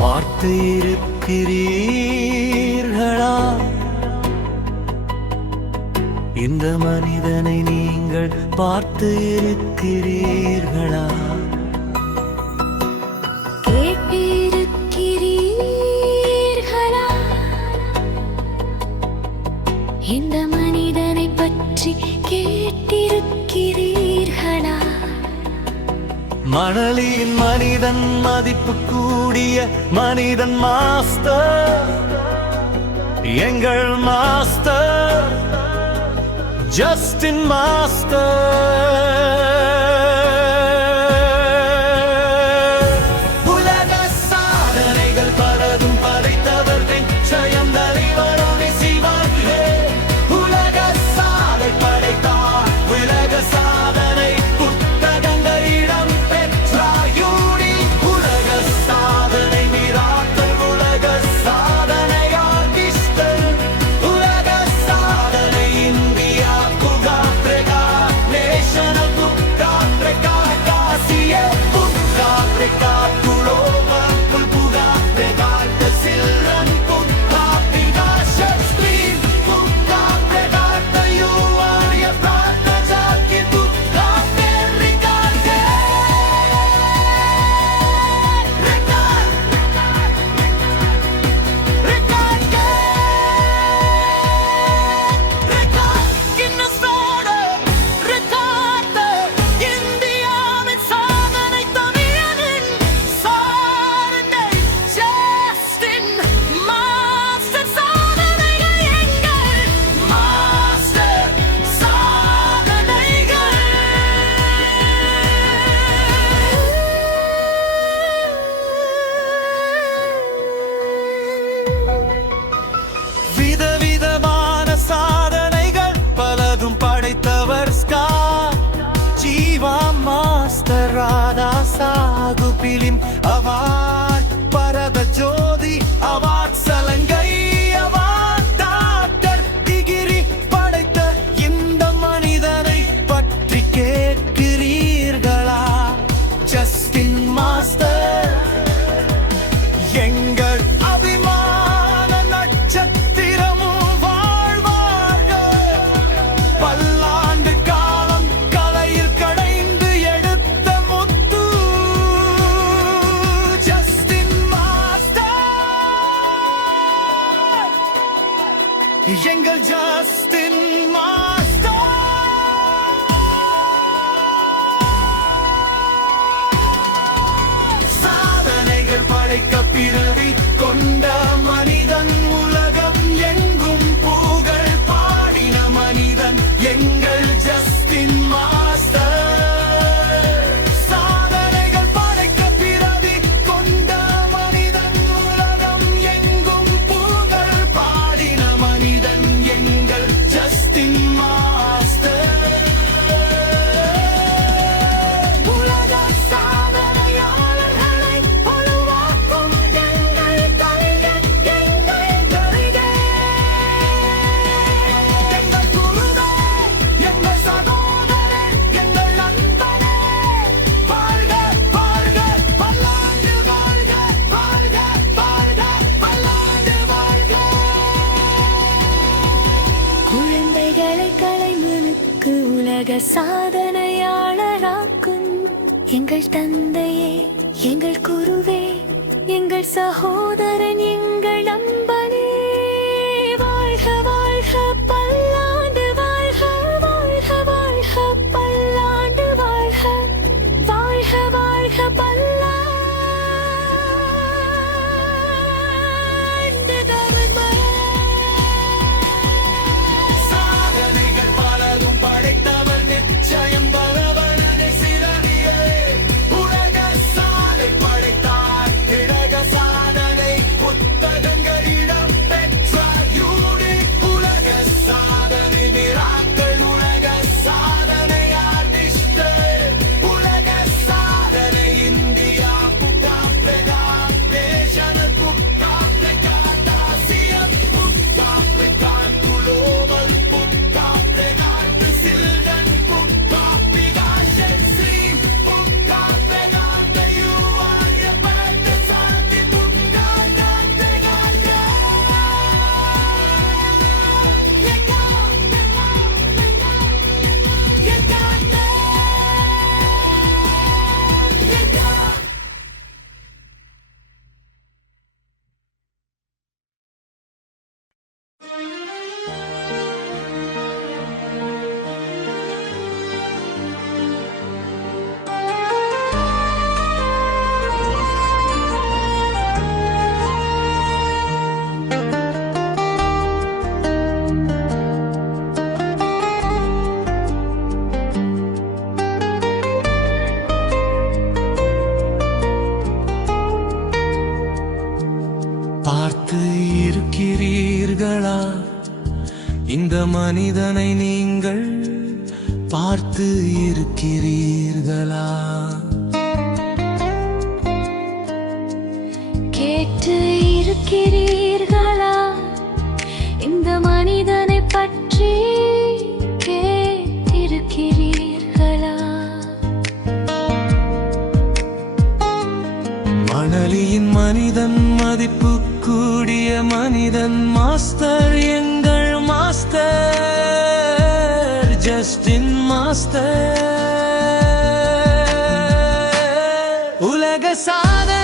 பார்த்து இருக்கிறீர்களா? இந்த மனிதனை நீங்கள் பார்த்து இருக்கிறீர்களா? கேட்டிருக்கிறீர்களா? இந்த மனிதனை பற்றி கேட்டிருக்கிறீர்களா? மணலியின் மனிதன், மதிப்பு கூடிய மனிதன், மாஸ்டர், எங்கள் மாஸ்டர், ஜஸ்டின் மாஸ்டர். உலக சாதனைகள் பலதும் படைத்தவர் நிச்சயம் தலைவரும் சிவாஜியே. உலக சாதனை படைத்தார், உலக சாதனை புத்தகங்கள் இடம் பெற்றாயூடி. உலக சாதனை மிராக்கள், உலக சாதனை ஆர்டிஸ்டர், உலக சாதனை இந்தியா புகா பிரகா நேஷனல் புகா பிரகா காசியே புகா பிரகா குலோபா புகா பிரகா சில்ரன் புகா பிரகா ஷக்ஸ்பீர் புகா பிரகா யுவாரிய பிரார்த்த ஜாக்கி புகா பெரிகா விதவிதமான சாதனைகள் பலதும் படைத்தவர் ஸ்கா ஜீவா மாஸ்டர், ராதா சாகு film award, Bharat Jyoti award, சலங்கை அவார்ட், டாக்டர் டிகிரி படைத்த இந்த மனிதனை பற்றி கேட்கிறீர்களா? ஜஸ்டின் மாஸ்டர், எங்கள் அபிமான நட்சத்திரமும் வாழ்வாழ்க. பல்லாண்டு காலம் கலையில் கடைந்து எடுத்த முத்து ஜஸ்டின் மாஸ்டர், எங்கள் ஜஸ்டின் மாஸ்டர். சாதனைகள் படைக்க பிறவி கொண்ட மனிதன், உலகம் எங்கும் புகழ் பாடின மனிதன், எங்கள் ஜஸ்டின் மாஸ்டர். சாதனைகள் படைக்க பிறவி கொண்ட மனிதன், உலகம் எங்கும் புகழ் பாடின மனிதன், எங்கள் ஜஸ்டின் மாஸ்டர். உலக சாதனையாளர்களை உருவாக்கும் எங்கள் தலைவன், எங்கள் தலைவன். எங்கள் குருவே, எங்கள் சகோதரன், எங்கள் நண்பனே, வாழ்க வாழ்க பல்லாண்டு வாழ்க, வாழ்க வாழ்க பல்லாண்டு வாழ்க. குழந்தைகளை கலைஞனுக்கு உலக சாதனையாளராக்கும் எங்கள் தந்தையே, எங்கள் குருவே, எங்கள் சகோதரன், எங்கள் நண்பனே, வாழ்க வாழ்க பல்லாண்டு வாழ்க, வாழ்க வாழ்க பல்லாண்டு வாழ்க, வாழ்க வாழ்க பல்லாண்டு தவன்மய. சாதனைகள் பலதும் படைத்தவர் நிச்சயம் பலவரனை சிறடியே. உலக சாதனை படைத்தார், உலக சாதனை புத்தகம் பார்த்து இருக்கிறீர்களா இந்த மனிதனை நீங்கள் பார்த்து இருக்கிறீர்களா கேட்டு இருக்கிறீர்களா இந்த மனிதனை பற்றி கேட்டிருக்கிறீர்களா மணலியின் மனிதன் மதிப்பு கூடிய மனிதன் மாஸ்டர் எங்கள் மாஸ்டர் ஜஸ்டின் மாஸ்டர் உலக சாதனை